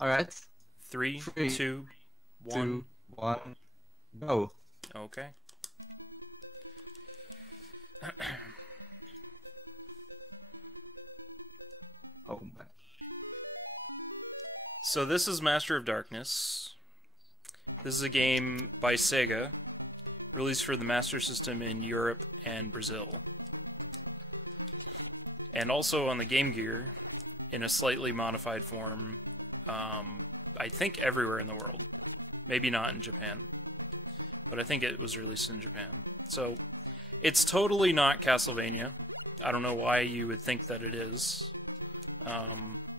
All right. Three, Three, two, two, one. one, go. Okay. Oh my. So this is Master of Darkness. This is a game by Sega, released for the Master System in Europe and Brazil. And also on the Game Gear, in a slightly modified form, I think everywhere in the world. Maybe not in Japan. But I think it was released in Japan. So, it's totally not Castlevania. I don't know why you would think that it is.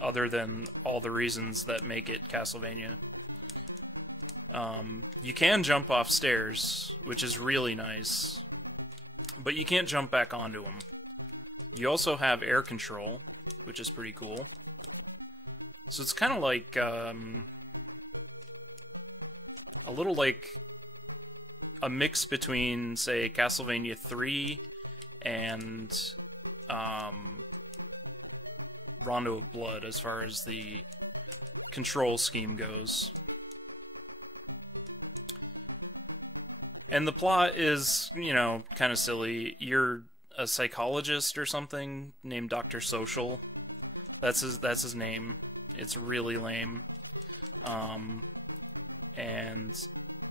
Other than all the reasons that make it Castlevania. You can jump off stairs, which is really nice. But you can't jump back onto them. You also have air control, which is pretty cool. So it's kind of like, a little like a mix between, say, Castlevania 3 and Rondo of Blood as far as the control scheme goes. And the plot is, you know, kind of silly. You're a psychologist or something named Dr. Social. That's his name. It's really lame. And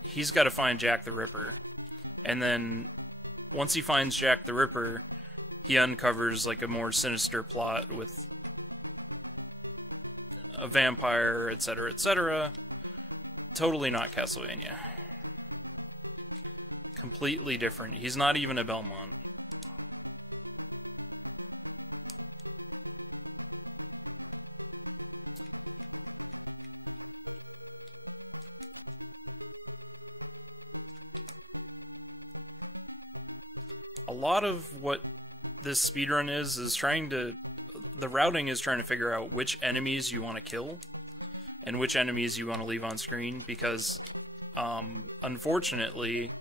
he's got to find Jack the Ripper. And then once he finds Jack the Ripper, he uncovers like a more sinister plot with a vampire, etc., etc. Totally not Castlevania. Completely different. He's not even a Belmont. A lot of what this speedrun is trying to... The routing is trying to figure out which enemies you want to kill and which enemies you want to leave on screen, because unfortunately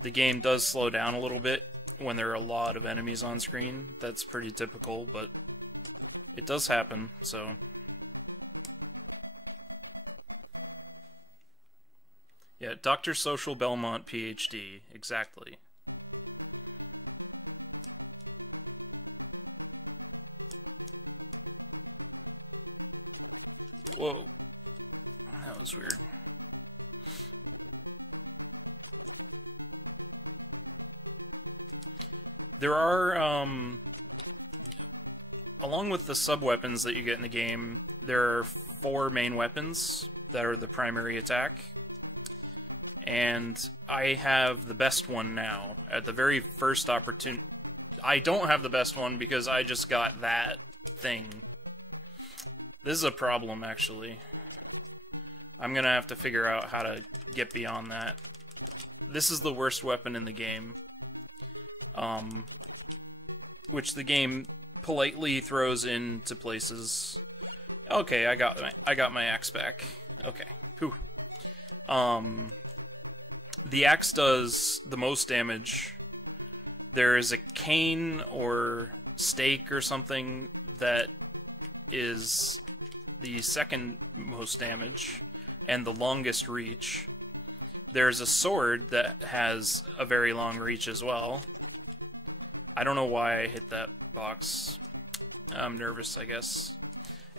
the game does slow down a little bit when there are a lot of enemies on screen. That's pretty typical, but it does happen, so... Yeah, Dr. Social Belmont, PhD, exactly. Whoa. That was weird. There are, along with the sub-weapons that you get in the game, there are 4 main weapons that are the primary attack. And I have the best one now. At the very first opportunity... I don't have the best one because I just got that thing. This is a problem, actually. I'm gonna have to figure out how to get beyond that. This is the worst weapon in the game. Which the game politely throws into places. Okay, I got my axe back. Okay. Whew. The axe does the most damage. There is a cane or stake or something that is the second most damage and the longest reach. There's a sword that has a very long reach as well. I don't know why I hit that box. I'm nervous, I guess.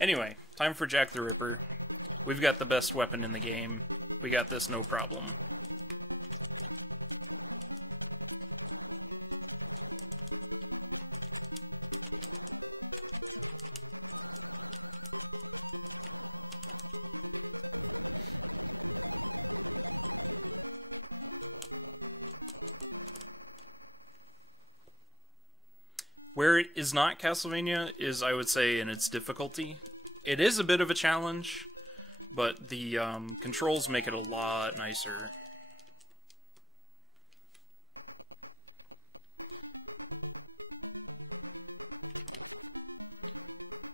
Anyway, time for Jack the Ripper. We've got the best weapon in the game. We got this no problem. Where it is not Castlevania is, I would say, in its difficulty. It is a bit of a challenge, but the controls make it a lot nicer.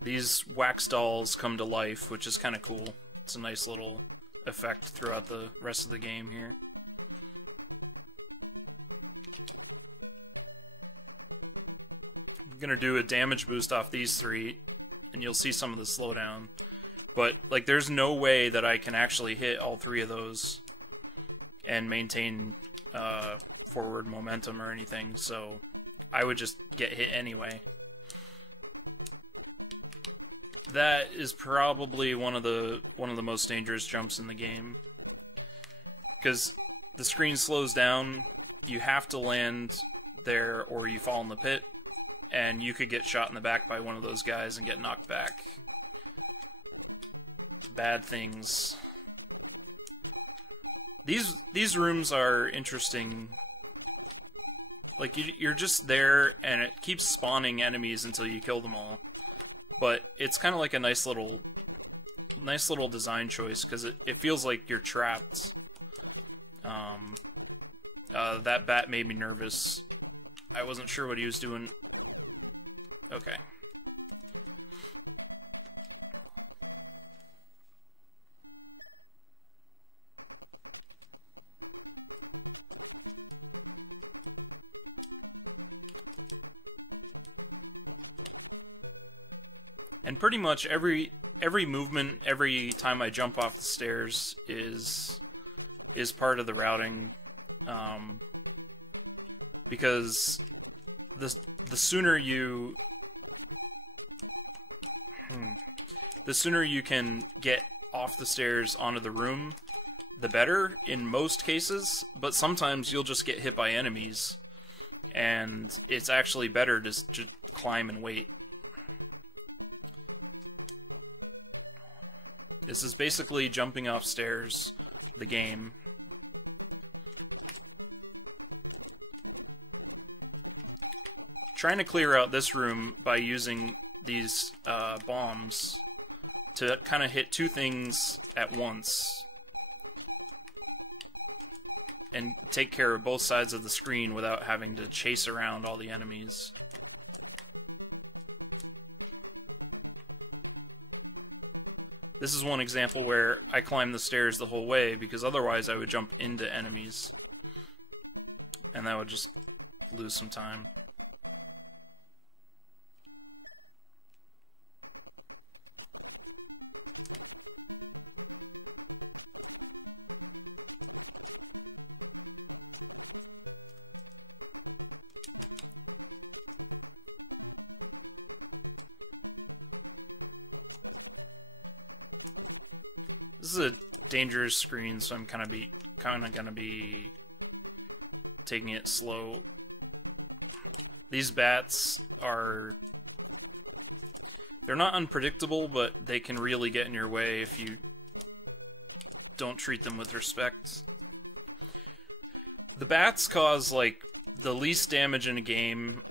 These wax dolls come to life, which is kind of cool. It's a nice little effect throughout the rest of the game here. I'm going to do a damage boost off these 3, and you'll see some of the slowdown. But, like, there's no way that I can actually hit all 3 of those and maintain forward momentum or anything, so I would just get hit anyway. That is probably one of the most dangerous jumps in the game, because the screen slows down. You have to land there or you fall in the pit, and you could get shot in the back by one of those guys and get knocked back. Bad things. These rooms are interesting. Like, you're just there, and it keeps spawning enemies until you kill them all. But it's kind of like a nice little design choice, because it feels like you're trapped. That bat made me nervous. I wasn't sure what he was doing. Okay. And pretty much every movement, every time I jump off the stairs is part of the routing, because the sooner you can get off the stairs onto the room, the better in most cases. But sometimes you'll just get hit by enemies, and it's actually better to climb and wait. This is basically jumping off stairs, the game. Trying to clear out this room by using these bombs to kind of hit 2 things at once and take care of both sides of the screen without having to chase around all the enemies. This is one example where I climbed the stairs the whole way, because otherwise I would jump into enemies, and that would just lose some time. This is a dangerous screen, so I'm kind of gonna be taking it slow. These bats they're not unpredictable, but they can really get in your way if you don't treat them with respect. The bats cause, like, the least damage in a game.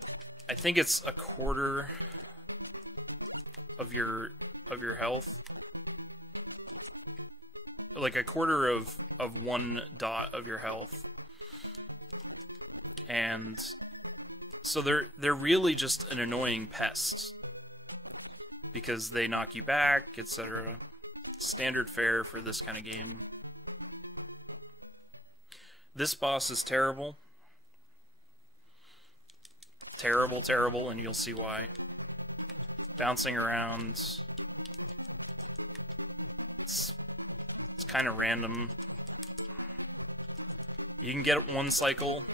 I think it's a quarter of your health. Like a quarter of 1 dot of your health. And so they're really just an annoying pest, because they knock you back, etc. Standard fare for this kind of game. This boss is terrible. Terrible, terrible, and you'll see why. Bouncing around. It's kind of random. You can get 1 cycle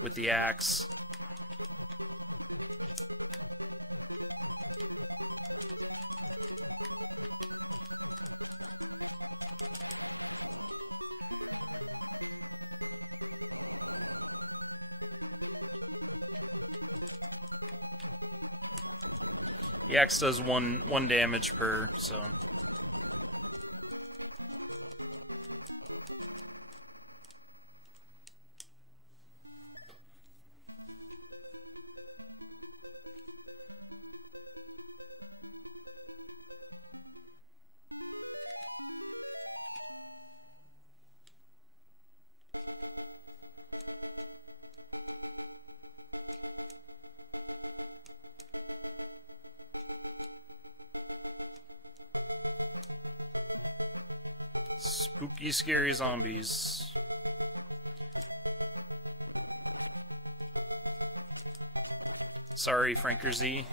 with the axe. The axe does one damage per, so. Spooky, scary zombies. Sorry, Franker Z.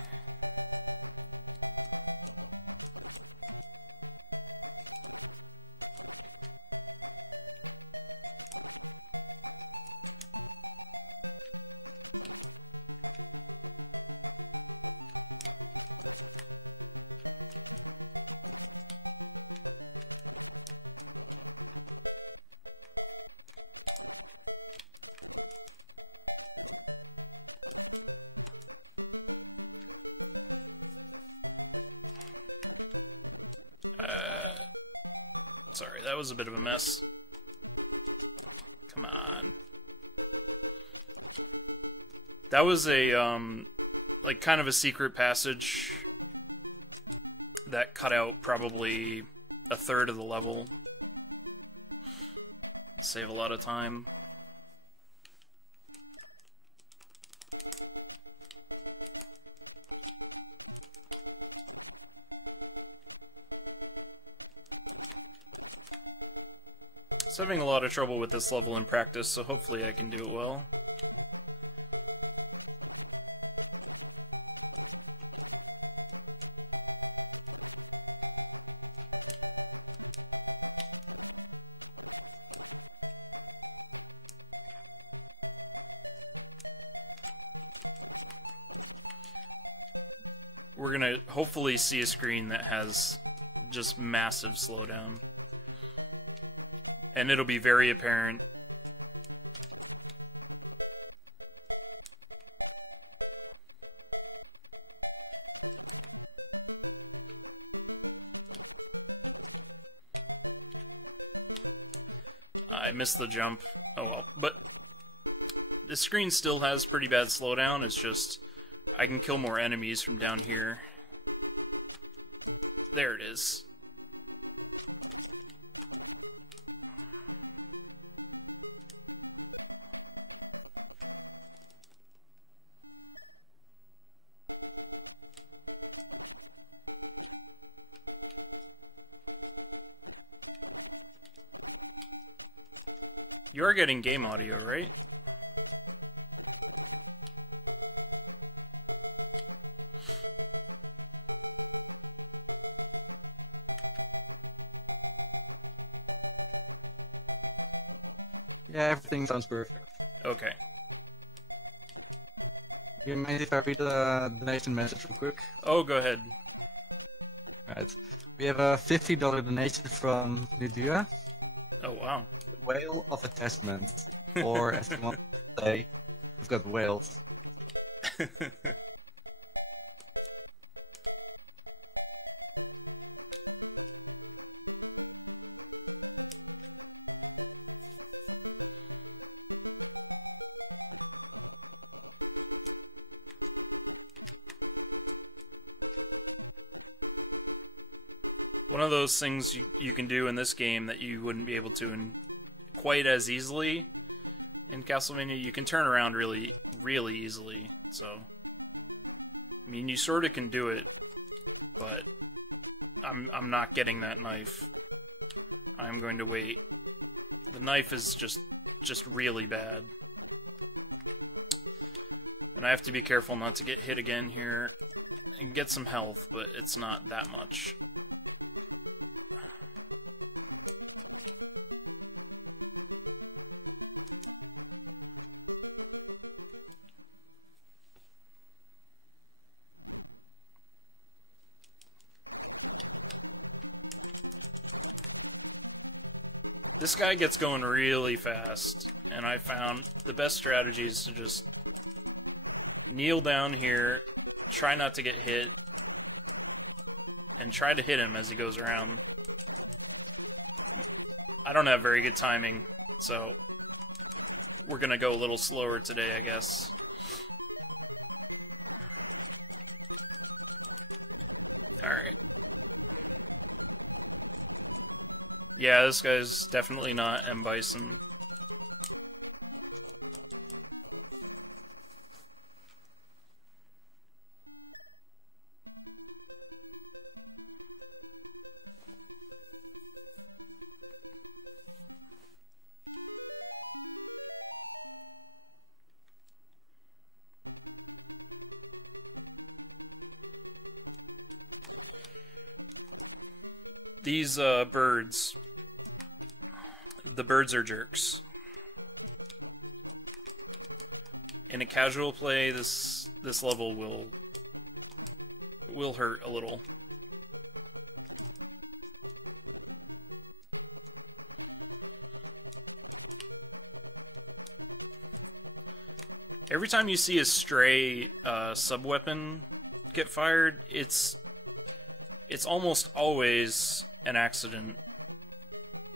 Sorry, that was a bit of a mess. Come on. That was a, like, kind of a secret passage that cut out probably a third of the level. Save a lot of time. I was having a lot of trouble with this level in practice, so hopefully I can do it well. We're gonna hopefully see a screen that has just massive slowdown. And it'll be very apparent. I missed the jump. Oh well. But the screen still has pretty bad slowdown. It's just I can kill more enemies from down here. There it is. You are getting game audio, right? Yeah, everything sounds perfect. Okay. You mind if I read the donation message real quick? Oh, go ahead. Right. We have a $50 donation from Nidua. Oh, wow. The Whale of Attachment. Or, as you want to say, we've got whales. One of those things you can do in this game that you wouldn't be able to in quite as easily in Castlevania, you can turn around really easily. So, I mean, you sort of can do it, but I'm not getting that knife. I'm going to wait. The knife is just really bad. And I have to be careful not to get hit again here and get some health, but it's not that much. This guy gets going really fast, and I found the best strategy is to just kneel down here, try not to get hit, and try to hit him as he goes around. I don't have very good timing, so we're gonna go a little slower today, I guess. Alright. Yeah, this guy's definitely not M. Bison. These birds, the birds are jerks. In a casual play, this level will hurt a little. Every time you see a stray sub-weapon get fired, it's almost always an accident.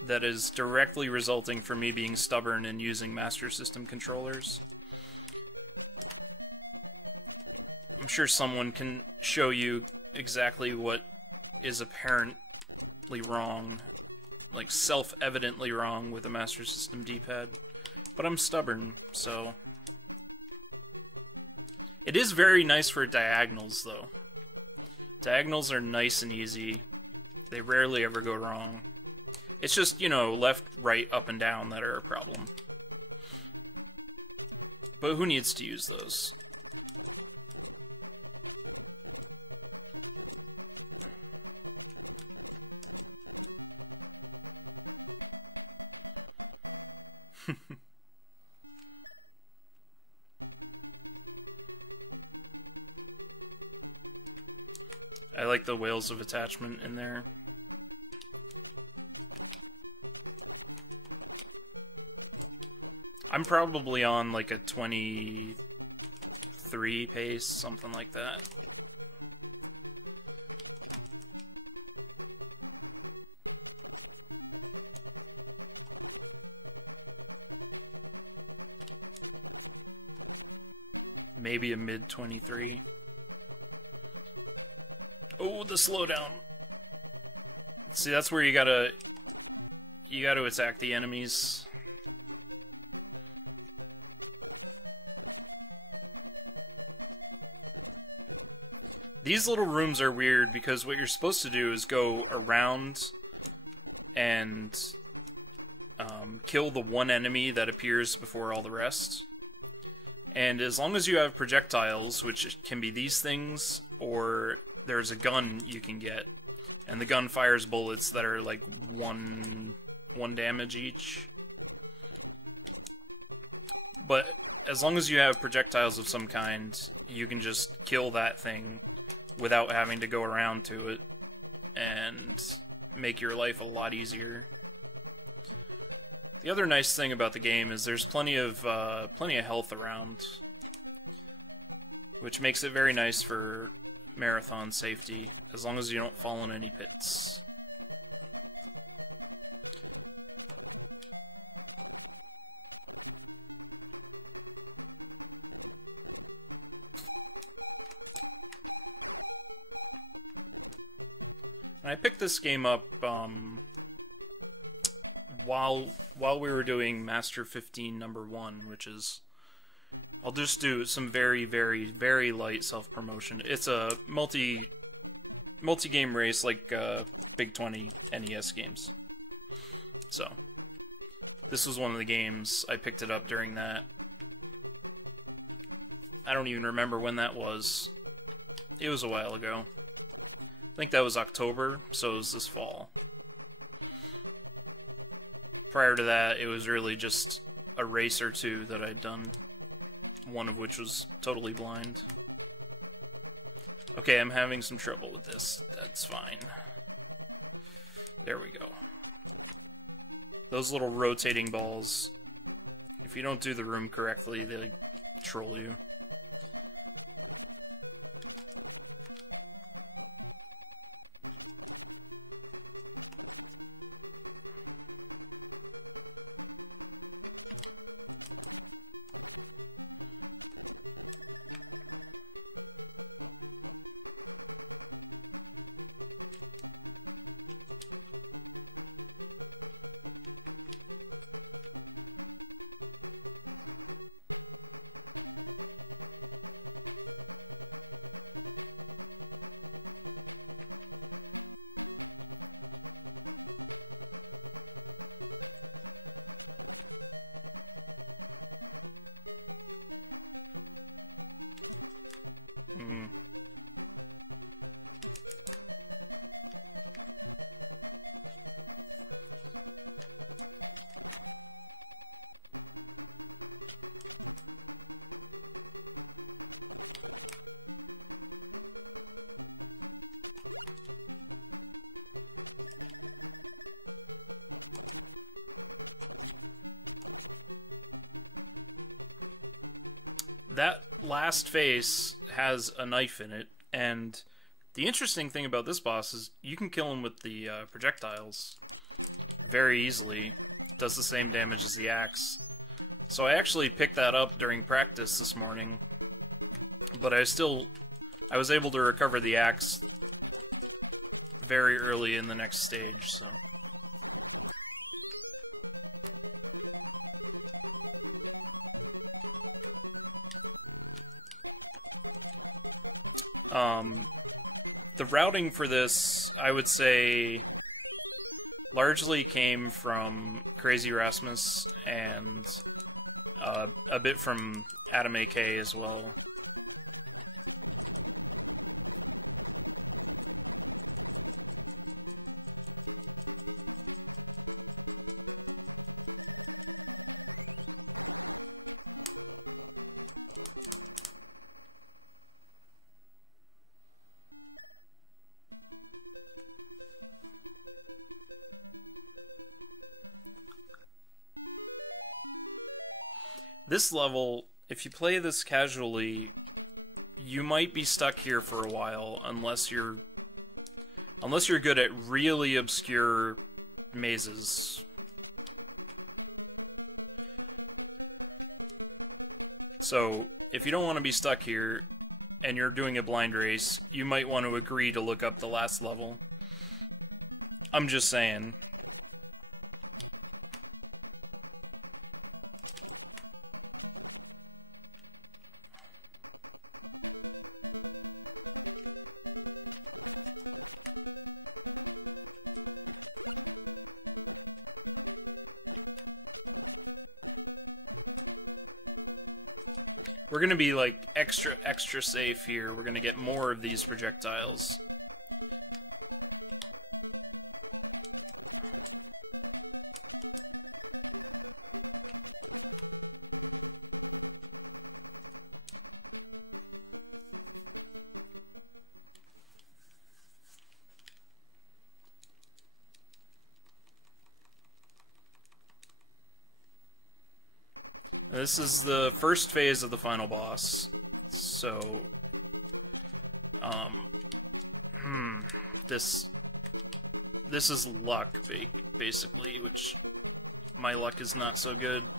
that is directly resulting from me being stubborn and using Master System controllers. I'm sure someone can show you exactly what is apparently wrong, like self-evidently wrong with a Master System D-pad. But I'm stubborn, so... It is very nice for diagonals, though. Diagonals are nice and easy. They rarely ever go wrong. It's just, you know, left, right, up, and down that are a problem. But who needs to use those? I like the whales of attachment in there. I'm probably on like a 23 pace, something like that. Maybe a mid 23. Oh, the slowdown. See, that's where you gotta attack the enemies. These little rooms are weird because what you're supposed to do is go around and kill the one enemy that appears before all the rest. And as long as you have projectiles, which can be these things, or there's a gun you can get, and the gun fires bullets that are like one damage each. But as long as you have projectiles of some kind, you can just kill that thing without having to go around to it and make your life a lot easier. The other nice thing about the game is there's plenty of health around, which makes it very nice for marathon safety, as long as you don't fall in any pits. And I picked this game up while we were doing Master 15 number 1, which is, I'll just do some very, very, very light self-promotion. It's a multi-game race like Big 20 NES games. So, this was one of the games. I picked it up during that. I don't even remember when that was. It was a while ago. I think that was October, so it was this fall. Prior to that, it was really just a race or two that I'd done, one of which was totally blind. Okay, I'm having some trouble with this. That's fine. There we go. Those little rotating balls, if you don't do the room correctly, they troll you. That last face has a knife in it, and the interesting thing about this boss is you can kill him with the projectiles. very easily. Does the same damage as the axe. So I actually picked that up during practice this morning, but I was able to recover the axe very early in the next stage, so. The routing for this, I would say, largely came from Crazy Rasmus and a bit from Adam AK as well. This level, if you play this casually, you might be stuck here for a while unless you're good at really obscure mazes. So, if you don't want to be stuck here and you're doing a blind race, you might want to agree to look up the last level. I'm just saying. We're going to be like extra safe here. We're going to get more of these projectiles. This is the first phase of the final boss, so this is luck, basically, which my luck is not so good.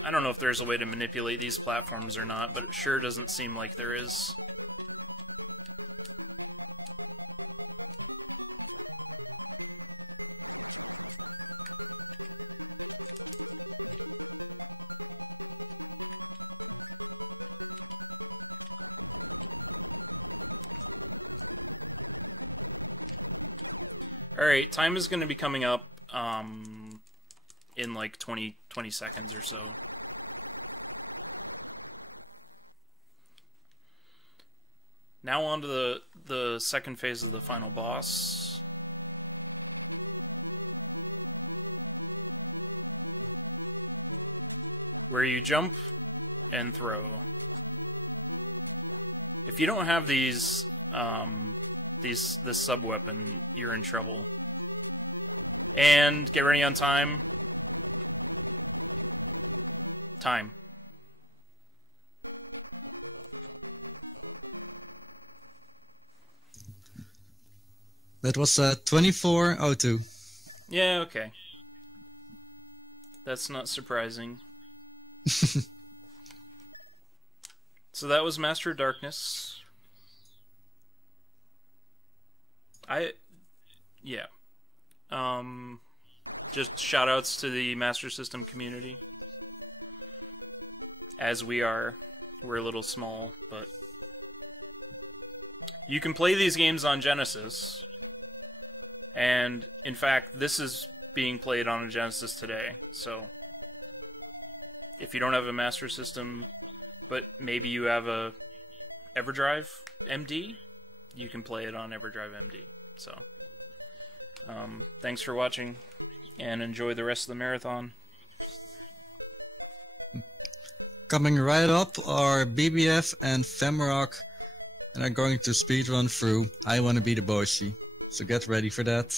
I don't know if there's a way to manipulate these platforms or not, but it sure doesn't seem like there is. Alright, time is going to be coming up in like 20 seconds or so. Now on to the second phase of the final boss. Where you jump and throw. If you don't have these this sub-weapon, you're in trouble. And get ready on time. Time. That was 24:02. Yeah, okay. That's not surprising. So that was Master of Darkness. Just shoutouts to the Master System community. As we're a little small, but you can play these games on Genesis. And in fact, this is being played on a Genesis today. So if you don't have a Master System, but maybe you have a EverDrive MD, you can play it on EverDrive MD. So thanks for watching, and enjoy the rest of the marathon. Coming right up are BBF and Femrock, and are going to speedrun through I Wanna Be the Boshi. So get ready for that.